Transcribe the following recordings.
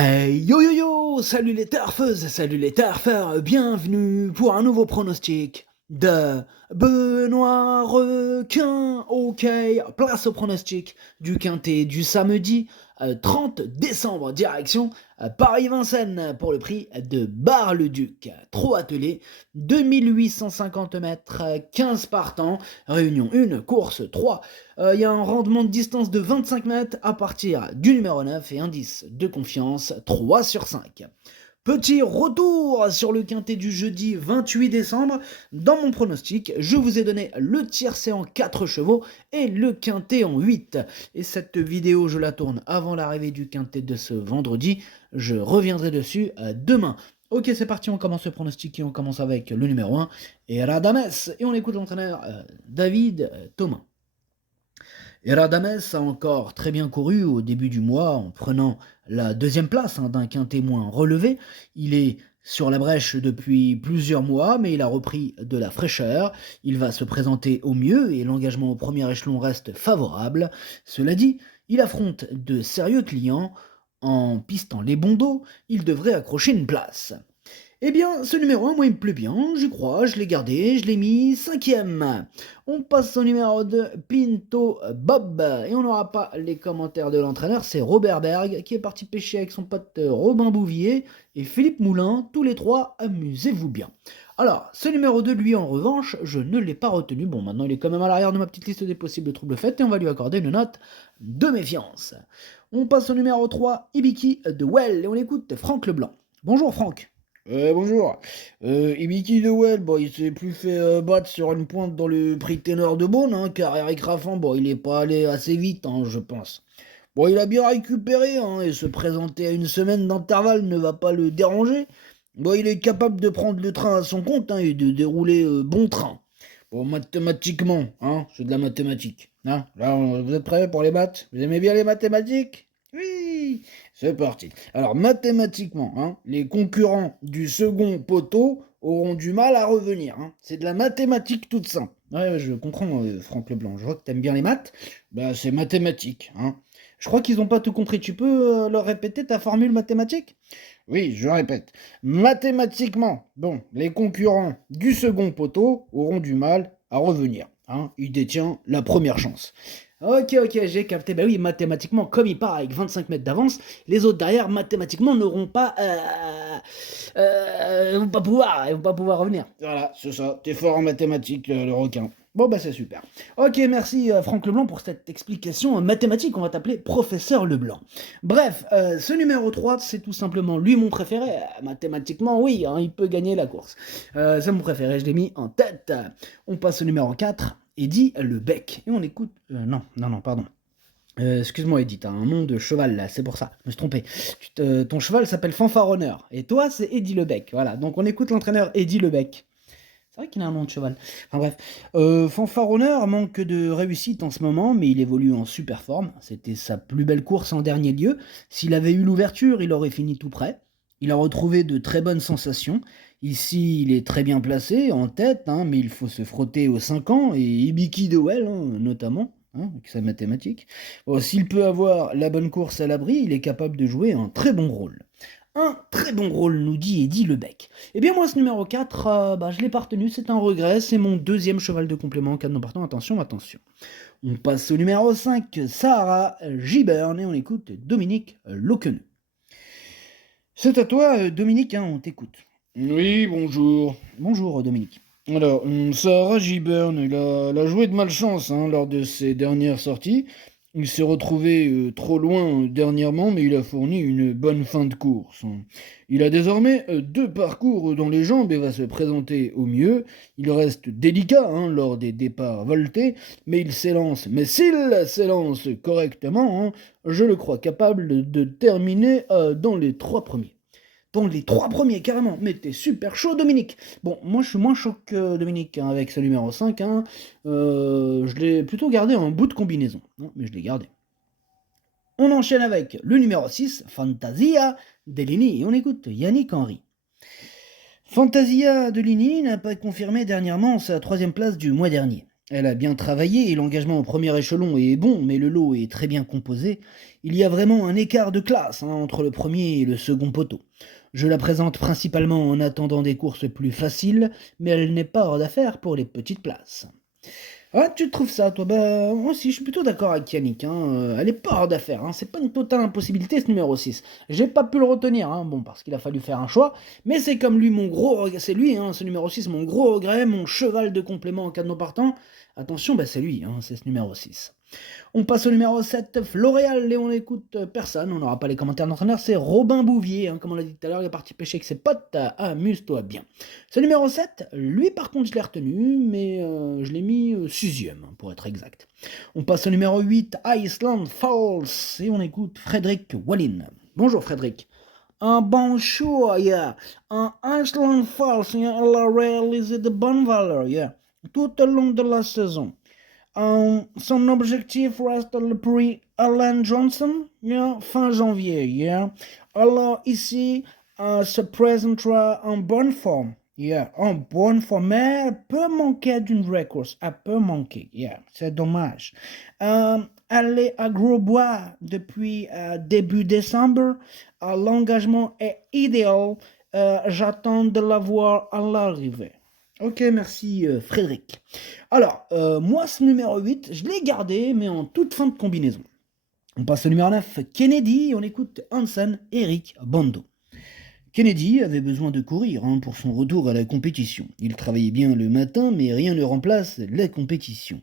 Yo yo yo, salut les turfeuses, salut les turfeurs, bienvenue pour un nouveau pronostic de Benoît Requin. Ok, place au pronostic du quintet du samedi 30 décembre, direction Paris-Vincennes pour le prix de Bar-le-Duc. 3 attelés, 2850 mètres, 15 partants, réunion 1, course 3. Il y a un rendement de distance de 25 mètres à partir du numéro 9 et indice de confiance 3 sur 5. Petit retour sur le quintet du jeudi 28 décembre. Dans mon pronostic, je vous ai donné le tiercé en 4 chevaux et le quintet en 8. Et cette vidéo, je la tourne avant l'arrivée du quintet de ce vendredi. Je reviendrai dessus demain. Ok, c'est parti, on commence le pronostic et on commence avec le numéro 1, Eradames. Et on écoute l'entraîneur David Thomas. Eradames a encore très bien couru au début du mois en prenant la deuxième place d'un quintet moins relevé. Il est sur la brèche depuis plusieurs mois, mais il a repris de la fraîcheur. Il va se présenter au mieux et l'engagement au premier échelon reste favorable. Cela dit, il affronte de sérieux clients. En pistant les bons dos, il devrait accrocher une place. Eh bien, ce numéro 1, moi, il me plaît bien, j'y crois, je l'ai gardé, je l'ai mis 5e. On passe au numéro 2, Pinto Bob, et on n'aura pas les commentaires de l'entraîneur, c'est Robert Berg, qui est parti pêcher avec son pote Robin Bouvier et Philippe Moulin, tous les trois, amusez-vous bien. Alors, ce numéro 2, lui, en revanche, je ne l'ai pas retenu. Bon, maintenant, il est quand même à l'arrière de ma petite liste des possibles troubles faits, et on va lui accorder une note de méfiance. On passe au numéro 3, Ibiki de Well, et on écoute Franck Leblanc. Bonjour Franck. Bonjour. Ibiki de Well, bon, il s'est plus fait battre sur une pointe dans le prix ténor de Beaune, car Eric Raffin, bon, il est pas allé assez vite, je pense. Bon, il a bien récupéré, et se présenter à une semaine d'intervalle ne va pas le déranger. Bon, il est capable de prendre le train à son compte, et de dérouler bon train. Bon, mathématiquement, c'est de la mathématique. Là, vous êtes prêts pour les maths? Vous aimez bien les mathématiques? Oui, c'est parti. Alors, mathématiquement, les concurrents du second poteau auront du mal à revenir. C'est de la mathématique toute simple. Ouais, je comprends, Franck Leblanc. Je vois que t'aimes bien les maths. Bah, c'est mathématique. Je crois qu'ils n'ont pas tout compris. Tu peux leur répéter ta formule mathématique? Oui, je répète. Mathématiquement, bon, les concurrents du second poteau auront du mal à revenir. Il détient la première chance. Ok, j'ai capté. Bah oui, mathématiquement, comme il part avec 25 mètres d'avance, les autres derrière, mathématiquement, n'auront pas, vont pas pouvoir revenir. Voilà, c'est ça. T'es fort en mathématiques, le requin. Bon, bah c'est super. Ok, merci Franck Leblanc pour cette explication mathématique. On va t'appeler professeur Leblanc. Bref, ce numéro 3, c'est tout simplement lui mon préféré. Mathématiquement, oui, il peut gagner la course. C'est mon préféré, je l'ai mis en tête. On passe au numéro 4. Eddie le Bec. Et on écoute... non, pardon. Excuse-moi Eddie, t'as un nom de cheval là, c'est pour ça, je me suis trompé. Ton cheval s'appelle Fanfaronneur, et toi c'est Eddie le Bec, voilà. Donc on écoute l'entraîneur Eddie le Bec. C'est vrai qu'il a un nom de cheval. Enfin bref, Fanfaronneur manque de réussite en ce moment, mais il évolue en super forme. C'était sa plus belle course en dernier lieu. S'il avait eu l'ouverture, il aurait fini tout près. Il a retrouvé de très bonnes sensations. Ici, il est très bien placé, en tête, mais il faut se frotter aux 5 ans, et Ibiki de Well, notamment, avec sa mathématique. Bon, s'il peut avoir la bonne course à l'abri, il est capable de jouer un très bon rôle. Un très bon rôle, nous dit Eddie Lebec. Eh bien moi, ce numéro 4, je l'ai pas retenu, c'est un regret, c'est mon deuxième cheval de complément en cas de non partant, attention. On passe au numéro 5, Sahara Giberne, et on écoute Dominique Loqueneux. C'est à toi, Dominique, on t'écoute. Oui, bonjour. Bonjour, Dominique. Alors, Sarah Giberne, il a joué de malchance lors de ses dernières sorties. Il s'est retrouvé trop loin dernièrement, mais il a fourni une bonne fin de course. Il a désormais 2 parcours dans les jambes et va se présenter au mieux. Il reste délicat lors des départs voltés, mais il s'élance. Mais s'il s'élance correctement, je le crois capable de terminer dans les 3 premiers. Dans les 3 premiers, carrément. Mais t'es super chaud, Dominique. Bon, moi, je suis moins chaud que Dominique avec ce numéro 5. Je l'ai plutôt gardé en bout de combinaison. Mais je l'ai gardé. On enchaîne avec le numéro 6, Fantasia Delini. Et on écoute Yannick Henry. Fantasia Delini n'a pas confirmé dernièrement sa 3e place du mois dernier. Elle a bien travaillé et l'engagement au premier échelon est bon, mais le lot est très bien composé. Il y a vraiment un écart de classe entre le premier et le second poteau. Je la présente principalement en attendant des courses plus faciles, mais elle n'est pas hors d'affaire pour les petites places. Ouais, tu trouves ça, toi? Bah, moi aussi, je suis plutôt d'accord avec Yannick, elle est pas hors d'affaire, c'est pas une totale impossibilité, ce numéro 6. J'ai pas pu le retenir, bon, parce qu'il a fallu faire un choix, mais c'est comme lui, mon gros regret, c'est lui, ce numéro 6, mon gros regret, mon cheval de complément en cas de non partant. Attention, bah, c'est lui, c'est ce numéro 6. On passe au numéro 7, Floréal, et on écoute personne, on n'aura pas les commentaires de l'entraîneur, c'est Robin Bouvier, comme on l'a dit tout à l'heure, il est parti pêcher avec ses potes, amuse-toi bien. Ce numéro 7, lui par contre je l'ai retenu, mais je l'ai mis 6ème, pour être exact. On passe au numéro 8, Iceland Falls, et on écoute Frédéric Wallin. Bonjour Frédéric. Un bonjour, yeah. Un Iceland Falls, yeah, elle a réalisé de bonnes valeurs, yeah, tout au long de la saison. Son objectif reste le prix Alan Johnson, yeah, fin janvier. Yeah. Alors ici, se présentera en bonne forme. Yeah, en bonne forme, mais elle peut manquer d'une vraie course. Elle peut manquer, yeah, c'est dommage. Elle est à Grosbois depuis début décembre. L'engagement est idéal. J'attends de la voir à l'arrivée. Ok, merci Frédéric. Alors, moi, ce numéro 8, je l'ai gardé, mais en toute fin de combinaison. On passe au numéro 9, Kennedy, et on écoute Hansen, Eric Bando. Kennedy avait besoin de courir pour son retour à la compétition. Il travaillait bien le matin, mais rien ne remplace la compétition.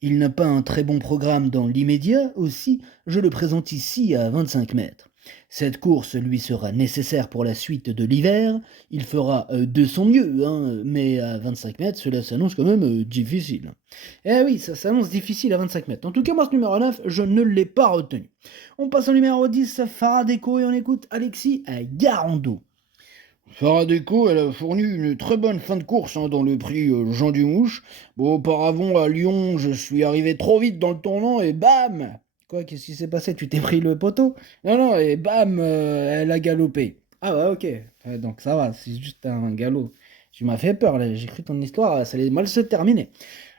Il n'a pas un très bon programme dans l'immédiat, aussi je le présente ici à 25 mètres. Cette course lui sera nécessaire pour la suite de l'hiver, il fera de son mieux, mais à 25 mètres, cela s'annonce quand même difficile. Eh oui, ça s'annonce difficile à 25 mètres. En tout cas, moi, ce numéro 9, je ne l'ai pas retenu. On passe au numéro 10, Faradeco, et on écoute Alexis Garando. Faradeco, elle a fourni une très bonne fin de course dans le prix Jean Dumouche. Bon, auparavant, à Lyon, je suis arrivé trop vite dans le tournant et bam! Quoi, qu'est-ce qui s'est passé? Tu t'es pris le poteau? Non, non, et bam, elle a galopé. Ah ouais, ok. Donc ça va, c'est juste un galop. Tu m'as fait peur, là. J'ai cru ton histoire, ça allait mal se terminer.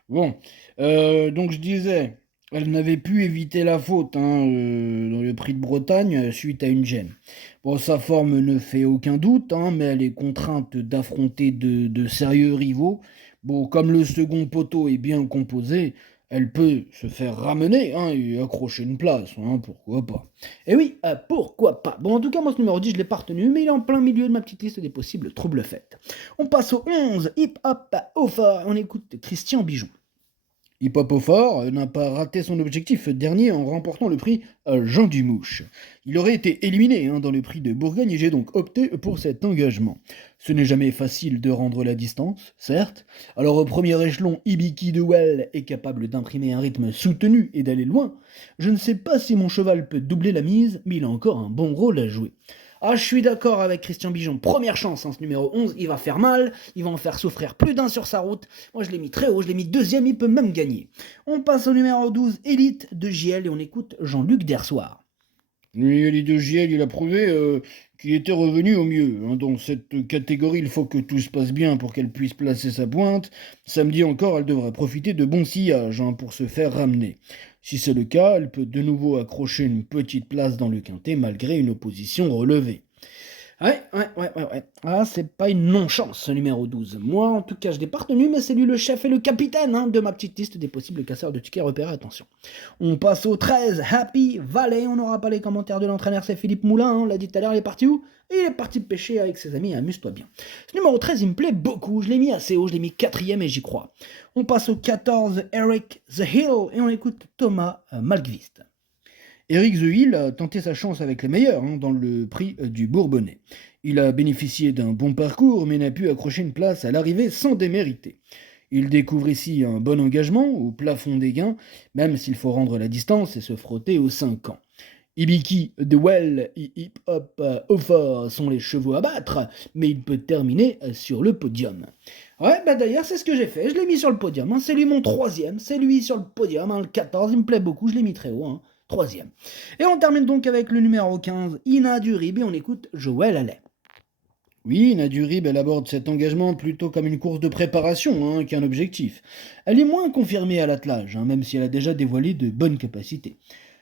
Bon, donc je disais, elle n'avait pu éviter la faute dans le prix de Bretagne suite à une gêne. Bon, sa forme ne fait aucun doute, mais elle est contrainte d'affronter de sérieux rivaux. Bon, comme le second poteau est bien composé, elle peut se faire ramener et accrocher une place, pourquoi pas. Et oui, pourquoi pas. Bon, en tout cas, moi, ce numéro 10, je l'ai pas retenu, mais il est en plein milieu de ma petite liste des possibles troubles faits. On passe au 11, Hip Hop Offer, on écoute Christian Bijon. Hip Hop Offer n'a pas raté son objectif dernier en remportant le prix Jean Dumouche. Il aurait été éliminé dans le prix de Bourgogne et j'ai donc opté pour cet engagement. Ce n'est jamais facile de rendre la distance, certes. Alors au premier échelon, Ibiki de Well est capable d'imprimer un rythme soutenu et d'aller loin. Je ne sais pas si mon cheval peut doubler la mise, mais il a encore un bon rôle à jouer. Ah, je suis d'accord avec Christian Bijon. Première chance, ce numéro 11, il va faire mal, il va en faire souffrir plus d'un sur sa route. Moi, je l'ai mis très haut, je l'ai mis deuxième, il peut même gagner. On passe au numéro 12, Élite de JL, et on écoute Jean-Luc Dersoir. Élite de JL, il a prouvé qu'il était revenu au mieux. Dans cette catégorie, il faut que tout se passe bien pour qu'elle puisse placer sa pointe. Samedi encore, elle devrait profiter de bon sillage pour se faire ramener. Si c'est le cas, elle peut de nouveau accrocher une petite place dans le quintet malgré une opposition relevée. Ouais. Ah, c'est pas une non-chance, ce numéro 12. Moi, en tout cas, je l'ai pas retenu, mais c'est lui le chef et le capitaine de ma petite liste des possibles casseurs de tickets repérés. Attention. On passe au 13, Happy Valley. On n'aura pas les commentaires de l'entraîneur, c'est Philippe Moulin. On l'a dit tout à l'heure, il est parti où? Il est parti pêcher avec ses amis, amuse-toi bien. Ce numéro 13, il me plaît beaucoup. Je l'ai mis assez haut, je l'ai mis 4ème et j'y crois. On passe au 14, Eric The Hill. Et on écoute Thomas Malkvist. Eric The Hill a tenté sa chance avec les meilleurs dans le prix du Bourbonnais. Il a bénéficié d'un bon parcours, mais n'a pu accrocher une place à l'arrivée sans démériter. Il découvre ici un bon engagement au plafond des gains, même s'il faut rendre la distance et se frotter aux 5 ans. Ibiki, The Well et Hip Hop Offer sont les chevaux à battre, mais il peut terminer sur le podium. Ouais, d'ailleurs, c'est ce que j'ai fait, je l'ai mis sur le podium. C'est lui mon 3ème, c'est lui sur le podium, le 14, il me plaît beaucoup, je l'ai mis très haut. 3ème. Et on termine donc avec le numéro 15, Ina Durib, et on écoute Joël Allais. Oui, Nadurib, elle aborde cet engagement plutôt comme une course de préparation qu'un objectif. Elle est moins confirmée à l'attelage, même si elle a déjà dévoilé de bonnes capacités.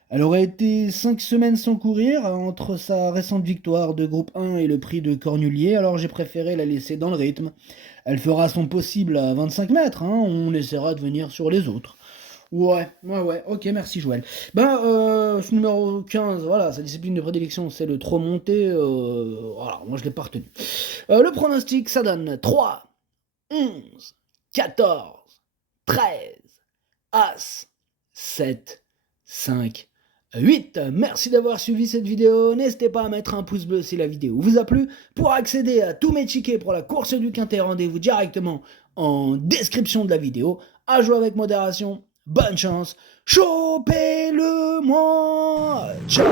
Elle aurait été 5 semaines sans courir entre sa récente victoire de groupe 1 et le prix de Cornulier, alors j'ai préféré la laisser dans le rythme. Elle fera son possible à 25 mètres, on essaiera de venir sur les autres. Ouais, ok, merci Joël. Ce numéro 15, voilà, sa discipline de prédilection, c'est le trop monté, voilà, moi je l'ai pas retenu. Le pronostic, ça donne 3, 11, 14, 13, As, 7, 5, 8. Merci d'avoir suivi cette vidéo. N'hésitez pas à mettre un pouce bleu si la vidéo vous a plu. Pour accéder à tous mes tickets pour la course du Quintet, rendez-vous directement en description de la vidéo. À jouer avec modération. Bonne chance. Chopez-le moi. Ciao.